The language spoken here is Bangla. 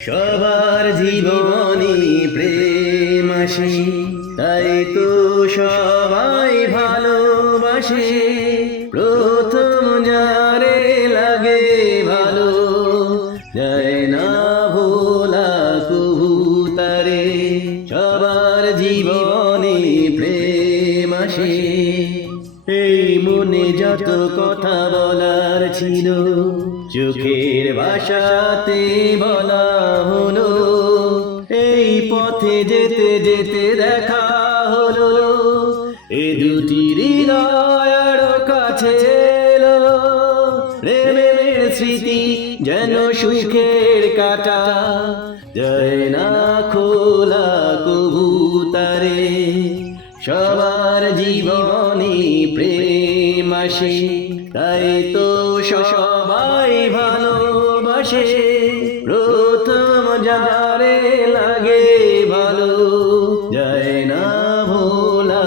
সবার জীবনে প্রেম আসে তাই তো সবাই ভালোবাসে। প্রথম যারে লাগে ভালো, যায় না ভোলা কবুতারে সবার জীবনে প্রেম আসে এই মনে যত কথা বলার ছিল, চোখের ভাষাতে বলা হলো, এই পথে যেতে যেতে দেখা হলো, এ দুটি হৃদয় আরও কাছে প্রেমের স্মৃতি যেন সুখের কাটা যায় না খোলা কবুতারে সবার জীবনে প্রেম আসে তাই তো সবাই ভালোবাসে। প্রথম যারে লাগে ভালো, যায় না ভোলা